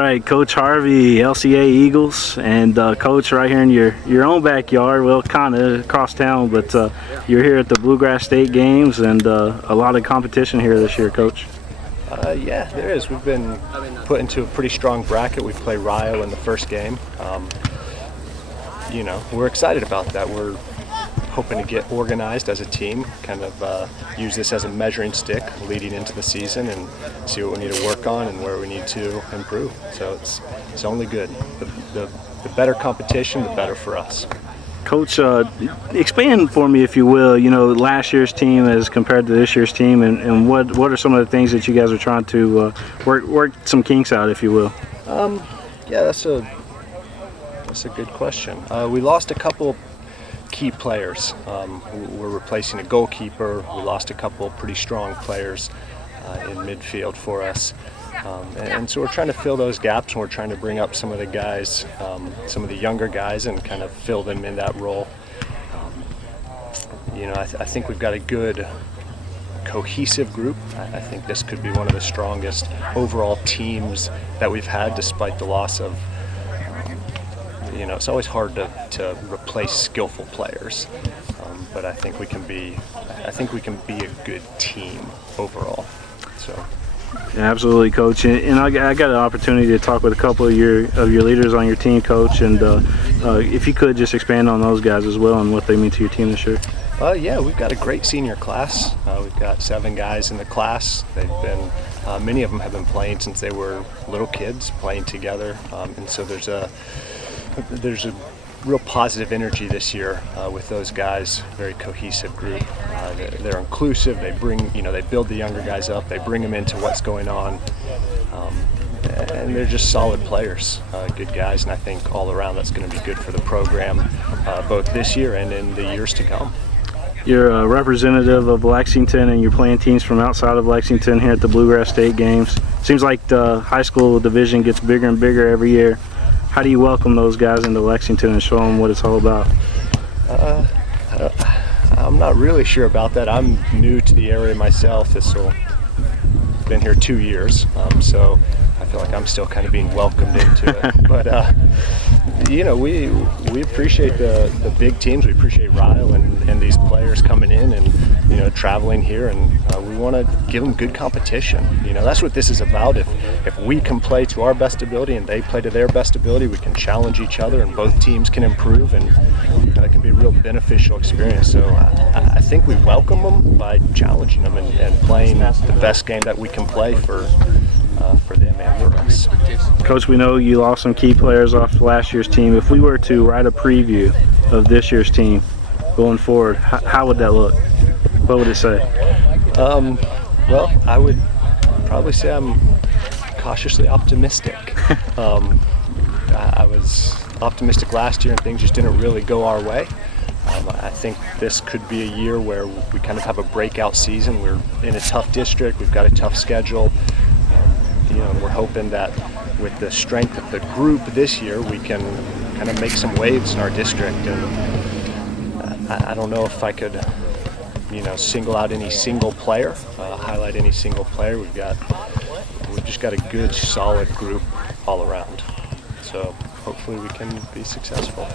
right, Coach Harvey, LCA Eagles, and Coach, right here in your own backyard, well, kind of across town, but you're here at the Bluegrass State Games, and a lot of competition here this year, Coach. Yeah, there is. We've been put into a pretty strong bracket. We play Rio in the first game. We're excited about that. We're hoping to get organized as a team, kind of use this as a measuring stick leading into the season and see what we need to work on and where we need to improve. So it's only good. The better competition, the better for us. Coach, expand for me, if you will, last year's team as compared to this year's team, and what are some of the things that you guys are trying to work some kinks out, if you will? Yeah, that's a good question. We lost a couple key players. We're replacing a goalkeeper. We lost a couple pretty strong players in midfield for us. And so we're trying to fill those gaps, and we're trying to bring up some of the guys, some of the younger guys, and kind of fill them in that role. I think we've got a good cohesive group. I think this could be one of the strongest overall teams that we've had, despite the loss of it's always hard to replace skillful players, but I think we can be a good team overall. So. Yeah, absolutely, Coach. And I got an opportunity to talk with a couple of your leaders on your team, Coach. And if you could just expand on those guys as well and what they mean to your team this year. Yeah, we've got a great senior class. We've got 7 guys in the class. They've been many of them have been playing since they were little kids, playing together, and so there's a real positive energy this year with those guys. Very cohesive group. They're inclusive. They they build the younger guys up. They bring them into what's going on, and they're just solid players, good guys. And I think all around that's going to be good for the program, both this year and in the years to come. You're a representative of Lexington, and you're playing teams from outside of Lexington here at the Bluegrass State Games. Seems like the high school division gets bigger and bigger every year. How do you welcome those guys into Lexington and show them what it's all about? I'm not really sure about that. I'm new to the area myself. Been here 2 years, so I feel like I'm still kind of being welcomed into it. But we appreciate the big teams. We appreciate Ryle and these players coming in and traveling here, and we want to give them good competition. That's what this is about. If we can play to our best ability and they play to their best ability, we can challenge each other, and both teams can improve, and that can be a real beneficial experience. So I think we welcome them by challenging them and playing the best game that we can play for them and for us. Coach, we know you lost some key players off last year's team. If we were to write a preview of this year's team going forward, how would that look? What would it say? Well, I would probably say I'm cautiously optimistic. I was optimistic last year and things just didn't really go our way. I think this could be a year where we kind of have a breakout season. We're in a tough district. We've got a tough schedule. And we're hoping that with the strength of the group this year, we can kind of make some waves in our district. And I don't know if I could, single out any single player, highlight any single player. We've just got a good, solid group all around. So hopefully we can be successful.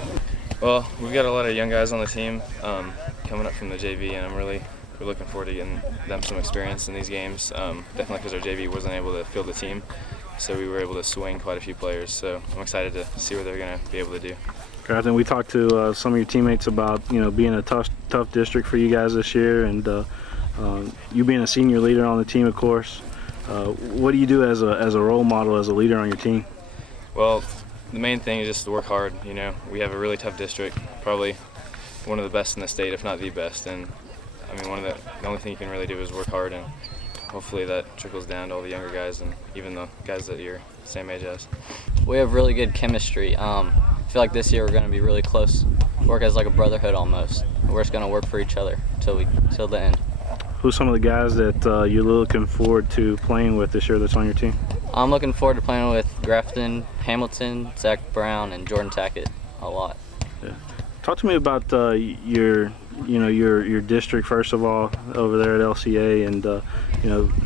Well, we've got a lot of young guys on the team coming up from the JV, and we're looking forward to getting them some experience in these games. Definitely because our JV wasn't able to field the team, so we were able to swing quite a few players. So I'm excited to see what they're going to be able to do. And we talked to some of your teammates about being a tough district for you guys this year, and you being a senior leader on the team, of course. What do you do as a role model, as a leader on your team? Well, the main thing is just to work hard. We have a really tough district, probably one of the best in the state, if not the best. And the only thing you can really do is work hard, and hopefully that trickles down to all the younger guys and even the guys that you're the same age as. We have really good chemistry. I feel like this year we're going to be really close. Work as like a brotherhood almost. We're just going to work for each other till the end. Who's some of the guys that you're looking forward to playing with this year that's on your team? I'm looking forward to playing with Grafton, Hamilton, Zach Brown, and Jordan Tackett a lot. Yeah. Talk to me about your district, first of all, over there at LCA, and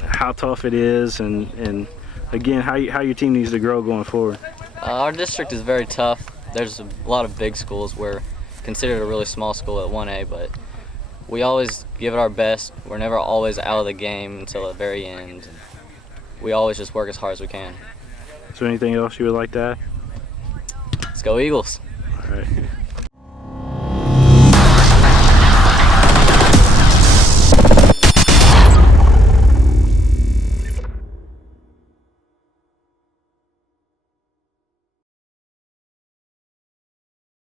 how tough it is, and again, how your team needs to grow going forward. Our district is very tough. There's a lot of big schools. We're considered a really small school at 1A, but we always give it our best. We're never always out of the game until the very end. We always just work as hard as we can. Is there anything else you would like to add? Let's go Eagles. All right.